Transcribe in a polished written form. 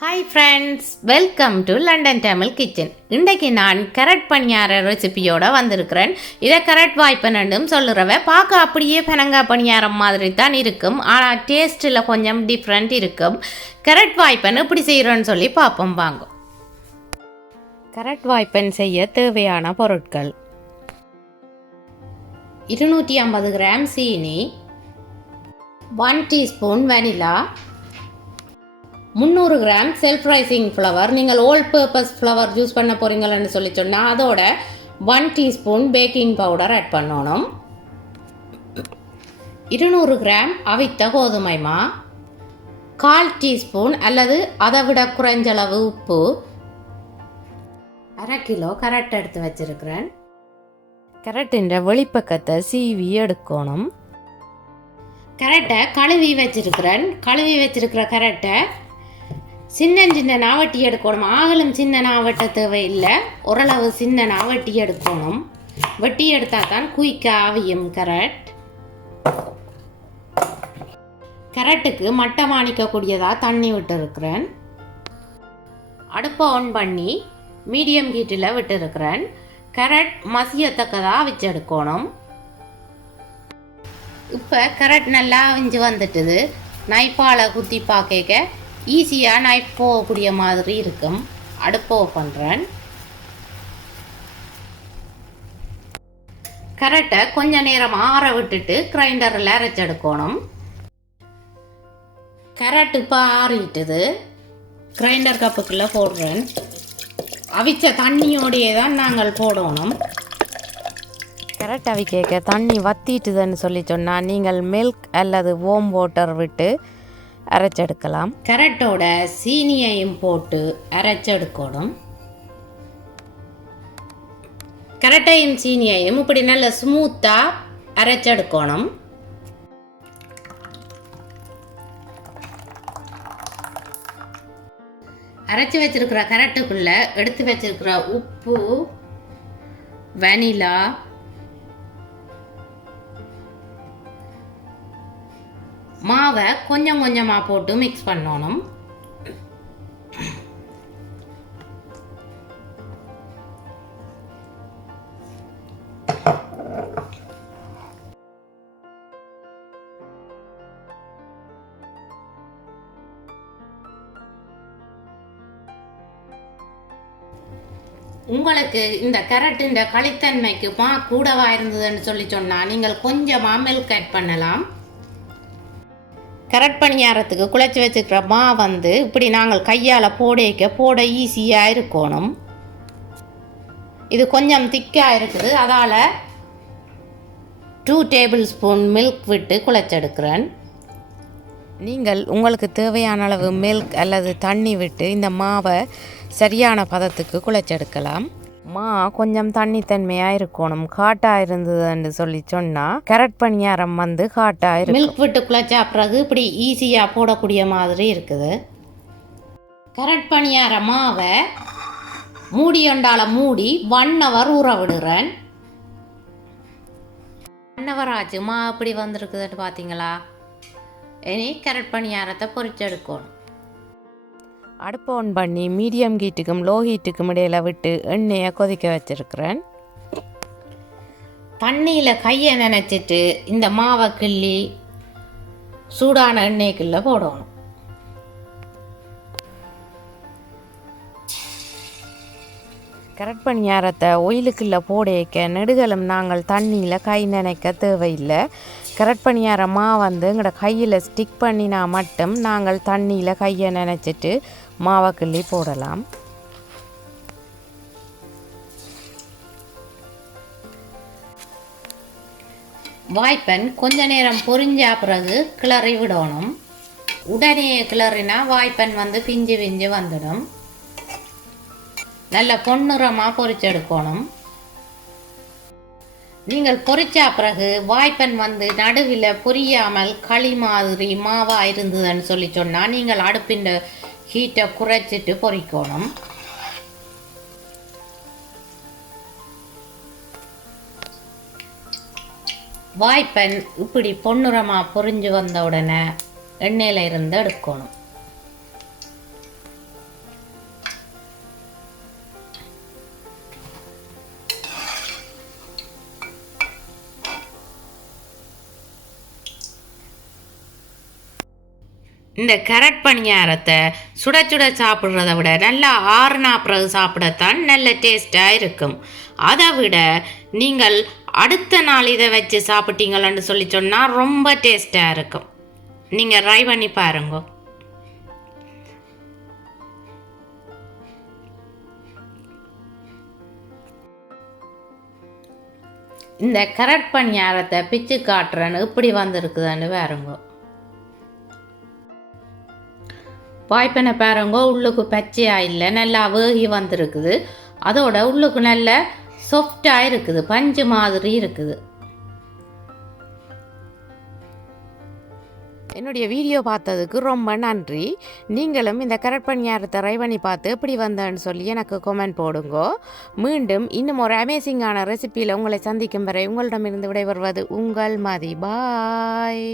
Hi friends, welcome to London Tamil kitchen. இன்றைக்கு நான் carat பணியார ரெசிபியோடு வந்திருக்கிறேன். இதை கரட் வாய்ப்பனண்டும் சொல்லுறவ பார்க்க அப்படியே பனங்காய் பணியாரம் மாதிரி தான் இருக்கும், ஆனால் டேஸ்ட்டில் கொஞ்சம் டிஃப்ரெண்ட் இருக்கும். கரட் வாய்ப்பன் எப்படி செய்கிறோன்னு சொல்லி பார்ப்போம் வாங்க. கரட் வாய்ப்பன் செய்ய தேவையான பொருட்கள்: 250 கிராம் சீனி, 1 teaspoon vanilla, 300 gram self raising flour. நீங்கள் ஆல் பர்பஸ் ஃப்ளவர் யூஸ் பண்ண போகிறீங்கன்னு சொல்லி சொன்னால் அதோட 1 டீஸ்பூன் பேக்கிங் பவுடர் ஆட் பண்ணணும். 200 கிராம் அவித்த கோதுமை மா, 1/4 டீஸ்பூன் அல்லது அதை விட குறைஞ்சளவு உப்பு, 1/2 கிலோ கரட் எடுத்து வச்சிருக்கிறேன். கரட்டின் வெளிப்பக்கத்தை சீவி எடுக்கணும். கரட்டை கழுவி வச்சிருக்கிற கரட்டை சின்ன நாவட்டி எடுக்கணும். ஆகலும் சின்ன நாவட்ட தேவையில்லை, ஓரளவு சின்ன நாவட்டி எடுக்கணும். வெட்டி எடுத்தால் தான் குயிக்க ஆவியும் கரட்டுக்கு மட்டம் அணிக்கக்கூடியதாக தண்ணி விட்டுருக்கிறேன். அடுப்பை ஆன் பண்ணி மீடியம் ஹீட்டில் விட்டுருக்கிறேன். கரட் மசியத்தக்கதாக அவிச்சு எடுக்கணும். இப்போ கரட் நல்லா அவிஞ்சு வந்துட்டுது. நைப்பால் குத்தி பார்க்க ஈஸியாக நைஃப் போகக்கூடிய மாதிரி இருக்கும். அடுப்பை பண்ணுறேன். கரட்டை கொஞ்சம் நேரம் ஆற விட்டுட்டு கிரைண்டரில் அரைச்செடுக்கணும். கரட் இப்போ ஆறிட்டுது. கிரைண்டர் கப்புக்குள்ளே போடுறேன். அவிச்ச தண்ணியோடையே தான் நாங்கள் போடணும். கரட் அவிக்க தண்ணி வத்திட்டுதுன்னு சொல்லி சொன்னால் நீங்கள் மில்க் அல்லது வார்ம் வாட்டர் விட்டு அரைச்செடுக்கலாம். கரட்டோட சீனியையும் போட்டு அரைச்செடுக்கணும். கரட்டையும் சீனியையும் இப்படி நல்ல ஸ்மூத்தாக அரைச்செடுக்கணும். அரைச்சி வச்சிருக்கிற கரட்டுக்குள்ள எடுத்து வச்சிருக்கிற உப்பு, வெனிலா, மாவை கொஞ்சம் கொஞ்சமாக போட்டு மிக்ஸ் பண்ணணும். உங்களுக்கு இந்த கரட்டின் களித்தன்மைக்கு கூடவா இருந்ததுன்னு சொல்லி சொன்னால் நீங்கள் கொஞ்சமாக மில்க் ஆட் பண்ணலாம். கரட் பணியாரத்துக்கு குழச்சி வச்சுக்கிற மா இப்படி நாங்கள் கையால் போட ஈஸியாக இருக்கணும். இது கொஞ்சம் திக்காக இருக்குது, அதால் 2 டேபிள் ஸ்பூன் மில்க் விட்டு குழச்செடுக்கிறேன். நீங்கள் உங்களுக்கு தேவையான அளவு மில்க் அல்லது தண்ணி விட்டு இந்த மாவை சரியான பதத்துக்கு குழச்செடுக்கலாம். மா கொஞ்சம் தண்ணித்தன்மையாக இருக்கணும். காட்டாக இருந்ததுன்னு சொல்லி சொன்னால் கரட் பணியாரம் காட்டாக இருக்கும். மில்க் விட்டு குழச்சா பிறகு இப்படி ஈஸியாக போடக்கூடிய மாதிரி இருக்குது. கரட் பணியார மாவை மூடி மூடி 1 ஹவர் ஊற விடுறேன். 1 ஹவர் ஆச்சு. மா இப்படி வந்திருக்குதுன்னு பார்த்தீங்களா? இனி கரட் பணியாரத்தை பொரிச்செடுக்கணும். அடுப்பை ஆன் பண்ணி மீடியம் ஹீட்டுக்கும் லோ ஹீட்டுக்கும் இடையில் விட்டு எண்ணெயை கொதிக்க வச்சுருக்கிறேன். தண்ணியில் கையை நனைச்சிட்டு இந்த மாவை கிள்ளி சூடான எண்ணெய்க்குள்ளே போடணும். கரட் பணியாரத்தை ஒயிலுக்குள்ளே போடைக்க நெடுகலும் நாங்கள் தண்ணியில் கை நனைக்க தேவையில்லை. கரட் பணியாரமா எங்களோட கையில் ஸ்டிக் பண்ணினா மட்டும் நாங்கள் தண்ணியில் கையை நனைச்சிட்டு மாவை கிள்ளி போடலாம். வாய்ப்பன் கொஞ்ச நேரம் பொரிஞ்சா பிறகு கிளறி விடணும். உடனே கிளறினா வாய்ப்பன் பிஞ்சு பிஞ்சு வந்துடும். நல்ல பொன்னிறமாக பொரிச்செடுக்கணும். நீங்கள் பொரிச்சா பிறகு வாய்ப்பன் நடுவில் பொரியாமல் களி மாதிரி மாவாக இருந்ததுன்னு சொல்லி சொன்னால் நீங்கள் அடுப்பின் ஹீட்டை குறைச்சிட்டு பொரிக்கணும். வாய்ப்பன் இப்படி பொன்னிறமாக பொரிஞ்சு வந்த உடனே எண்ணெயில் இருந்து எடுக்கணும். இந்த கேரட் பணியாரத்தை சுட சுட சாப்பிட்றத விட நல்லா ஆறுனா பிறகு சாப்பிடத்தான் நல்ல டேஸ்ட்டாக இருக்கும். அதை விட நீங்கள் அடுத்த நாள் இதை வச்சு சாப்பிட்டீங்களான்னு சொல்லி சொன்னால் ரொம்ப டேஸ்ட்டாக இருக்கும். நீங்கள் ட்ரை பண்ணி பாருங்க. இந்த கேரட் பணியாரத்தை பிச்சு காட்டுறேன்னு இப்படி வந்திருக்குதுன்னு பாருங்க. வாய்ப்பனை பாருங்க, உள்ளுக்கு பச்சையாக இல்லை, நல்லா வேகி வந்திருக்குது. அதோட உள்ளுக்கு நல்ல சாஃப்டாக இருக்குது, பஞ்சு மாதிரி இருக்குது. என்னுடைய வீடியோ பார்த்ததுக்கு ரொம்ப நன்றி. நீங்களும் இந்த கேரட் பணியாரத்தை ட்ரை பண்ணி பார்த்து எப்படி வந்தேன்னு சொல்லி எனக்கு கமெண்ட் போடுங்க. மீண்டும் இன்னும் ஒரு அமேசிங்கான ரெசிபியில் உங்களை சந்திக்கும் வரை உங்களிடமிருந்து விடைபெறுவது உங்கள் மதி. பாய்.